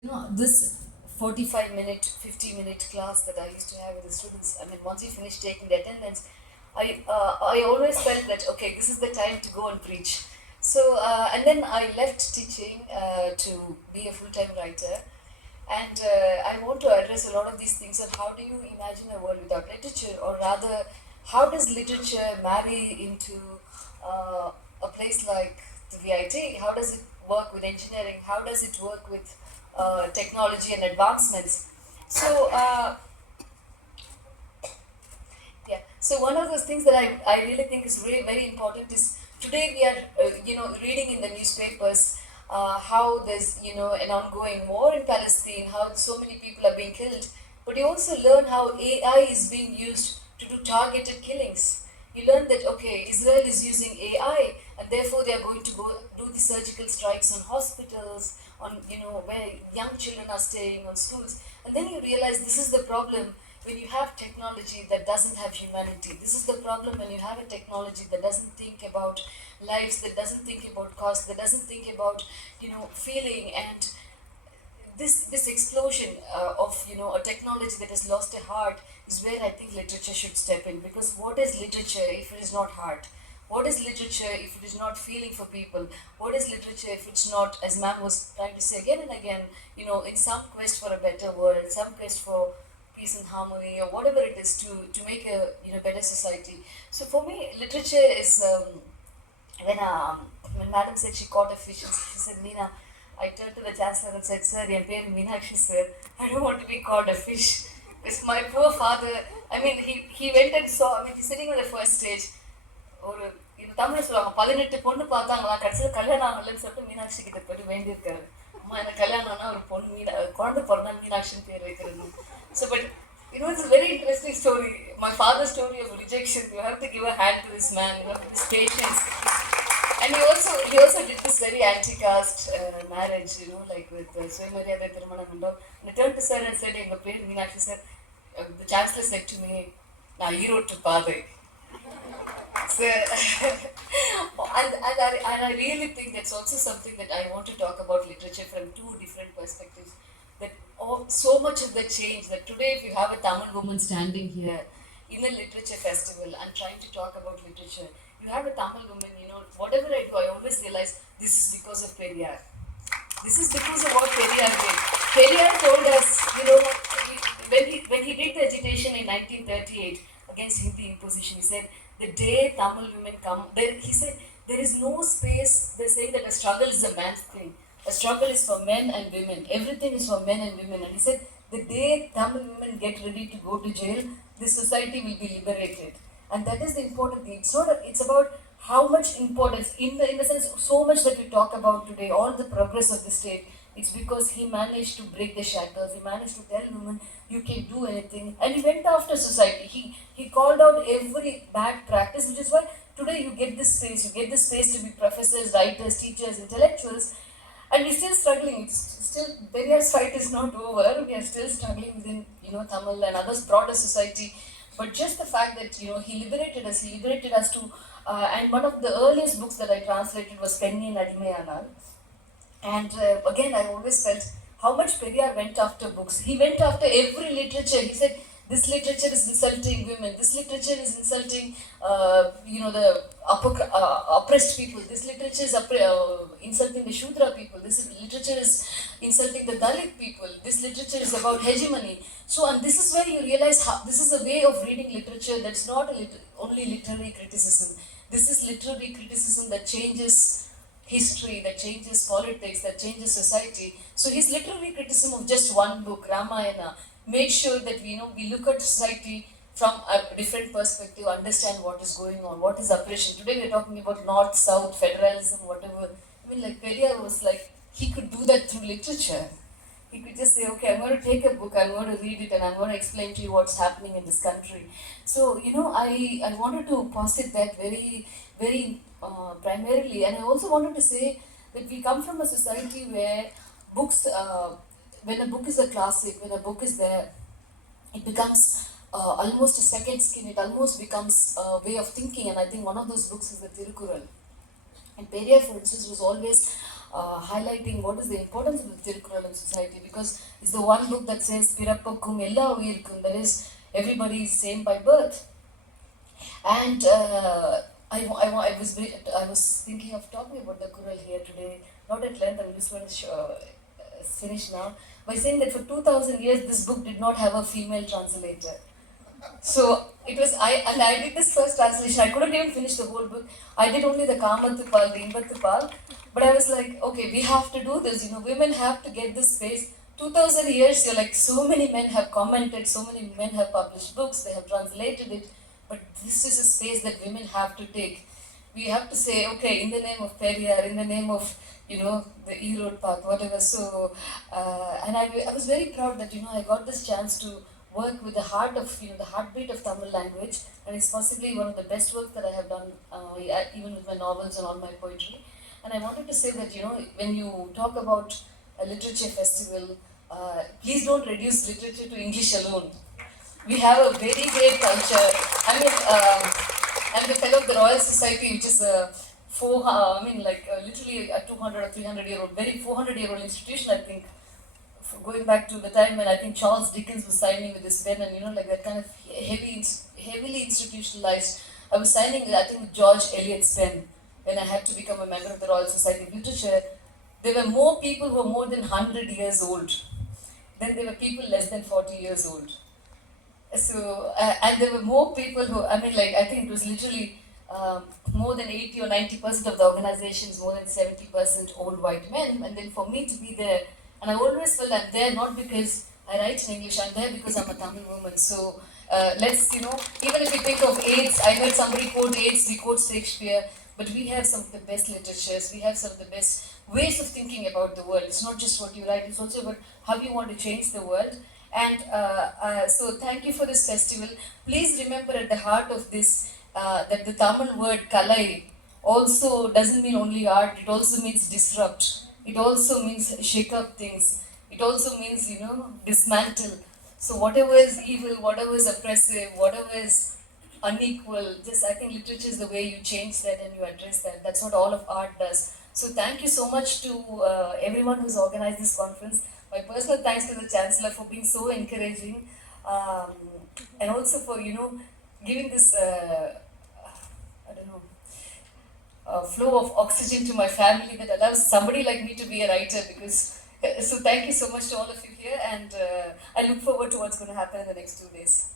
This 45-minute, 50-minute class that I used to have with the students, I mean, once you finish taking the attendance, I always felt that, okay, this is the time to go and preach. So, and then I left teaching to be a full-time writer. And I want to address a lot of these things of how do you imagine a world without literature, or rather, how does literature marry into a place like the VIT? How does it work with engineering? How does it work with technology and advancements? So, yeah. So one of those things that I really think is really very important is today we are reading in the newspapers how there's an ongoing war in Palestine, how so many people are being killed, but you also learn how AI is being used to do targeted killings. You learn that okay, Israel is using AI and therefore they are going to go do the surgical strikes on hospitals, on where young children are staying, on schools, and then you realize this is the problem when you have technology that doesn't have humanity. This is the problem when you have a technology that doesn't think about lives, that doesn't think about cost, that doesn't think about feeling. And this explosion of a technology that has lost a heart is where I think literature should step in, because what is literature if it is not heart? What is literature if it is not feeling for people? What is literature if it's not, as ma'am was trying to say again and again, in some quest for a better world, some quest for peace and harmony, or whatever it is to make a better society. So for me, literature is when when Madam said she caught a fish, and she said, Meena, I turned to the chancellor and said, Sir, your name Meenakshi, sir. I don't want to be called a fish. Because my poor father, I mean, he went and saw, I mean, he's sitting on the first stage. ஒரு இது தமிழ் சொல்லுவாங்க, 18 பொண்ணு பார்த்தாங்களா, கடைசியில் கல்யாணம் ஆகலன்னு சொல்லிட்டு மீனாட்சி கிட்ட போயிட்டு வேண்டியிருக்காரு. அம்மா எனக்கு கல்யாணம் ஆனால் ஒரு பொண்ணு குழந்தை பிறந்தா மீனாட்சின்னு பேர் வைக்கிறது. So but it's a very interesting story. My father's story of rejection. You have to give a hand to this man. You have this patience. And he also did this very anti-caste marriage, like with Swayamaryada Thirumanam and all. And I turned to sir and said, "Enga per Meenakshi sir." The chancellor said to me, "Na hero to padai." So, and I really think that's also something that I want to talk about literature from two different perspectives. That so much of the change that today, if you have a Tamil woman standing here in a literature festival and trying to talk about literature, you have a Tamil woman, whatever I do, I always realize this is because of Periyar. This is because of what Periyar did. Periyar told us, when he did the agitation in 1938 against Hindi imposition, he said, the day Tamil women come, he said, there is no space. They're saying that a struggle is a man's thing. A struggle is for men and women. Everything is for men and women. And he said, the day Tamil women get ready to go to jail, this society will be liberated. And that is the important thing. It's about how much importance, in the sense, so much that we talk about today, all the progress of the state, it's because he managed to break the shackles. He managed to tell women, you can do anything. And he went after society. He called out every bad practice, which is why today you get this space. You get this space to be professors, writers, teachers, intellectuals. And we're still struggling. It's still, Periyar's fight is not over. We are still struggling within, Tamil and others, broader society. But just the fact that, he liberated us to, and one of the earliest books that I translated was Penniyin Adimayanal. And again, I always felt how much Periyar went after books. He went after every literature. He said, this literature is insulting women. This literature is insulting, the oppressed people. This literature is insulting the Shudra people. This literature is insulting the Dalit people. This literature is about hegemony. So, and this is where you realize how this is a way of reading literature that's not only literary criticism. This is literary criticism that changes history, that changes politics, that changes society. So his literary criticism of just one book, Ramayana, made sure that we look at society from a different perspective, understand what is going on, what is oppression. Today we're talking about North, South, federalism, whatever. I mean, like Periyar was like, he could do that through literature. He could just say, okay, I'm going to take a book, I'm going to read it, and I'm going to explain to you what's happening in this country. So, I wanted to posit that very, very primarily. And I also wanted to say that we come from a society where books, when a book is a classic, when a book is there, it becomes almost a second skin, it almost becomes a way of thinking. And I think one of those books is the Tirukural. And Periyar, for instance, was always highlighting what is the importance of the Tirukkural in society, because it's the one book that says Pirappakkum ella uyirkum, that is, everybody is same by birth. And I was thinking of talking about the Kural here today, not at length. I'm just going to finish now by saying that for 2000 years this book did not have a female translator. So it was I did this first translation. I couldn't even finish the whole book. I did only the Kamatupal, the Imbatupal. But I was like, okay, we have to do this. Women have to get this space. 2000 years, you're like, so many men have commented, so many men have published books, they have translated it. But this is a space that women have to take. We have to say, okay, in the name of Periyar, in the name of, the E-Road path, whatever. So, and I was very proud that, I got this chance to work with the heart of, the heartbeat of Tamil language, and it's possibly one of the best work that I have done, even with my novels and all my poetry. And I wanted to say that, when you talk about a literature festival, please don't reduce literature to English alone. We have a very great culture. I'm the fellow of the Royal Society, which is literally a 200 or 300-year-old, very 400-year-old institution, I think, going back to the time when I think Charles Dickens was signing with his pen, and that kind of heavily institutionalized. I was signing, I think, with George Eliot's pen when I had to become a member of the Royal Society of Literature. There were more people who were more than 100 years old. Then there were people less than 40 years old. So, and there were more people who, I think it was literally more than 80 or 90% of the organizations, more than 70% old white men. And then for me to be there, and I always felt I'm there not because I write in English, I'm there because I'm a Tamil woman. So let's, even if you think of AIDS, I heard somebody quote AIDS, we quote Shakespeare, but we have some of the best literatures, we have some of the best ways of thinking about the world. It's not just what you write, it's also about how you want to change the world. And so thank you for this festival. Please remember at the heart of this that the Tamil word kalai also doesn't mean only art, it also means disrupt. It also means shake up things. It also means, dismantle. So whatever is evil, whatever is oppressive, whatever is unequal, I think literature is the way you change that and you address that. That's what all of art does. So thank you so much to everyone who's organized this conference. My personal thanks to the Chancellor for being so encouraging, and also for, giving this, flow of oxygen to my family that allows somebody like me to be a writer. Because so thank you so much to all of you here, and I look forward to what's going to happen in the next 2 days.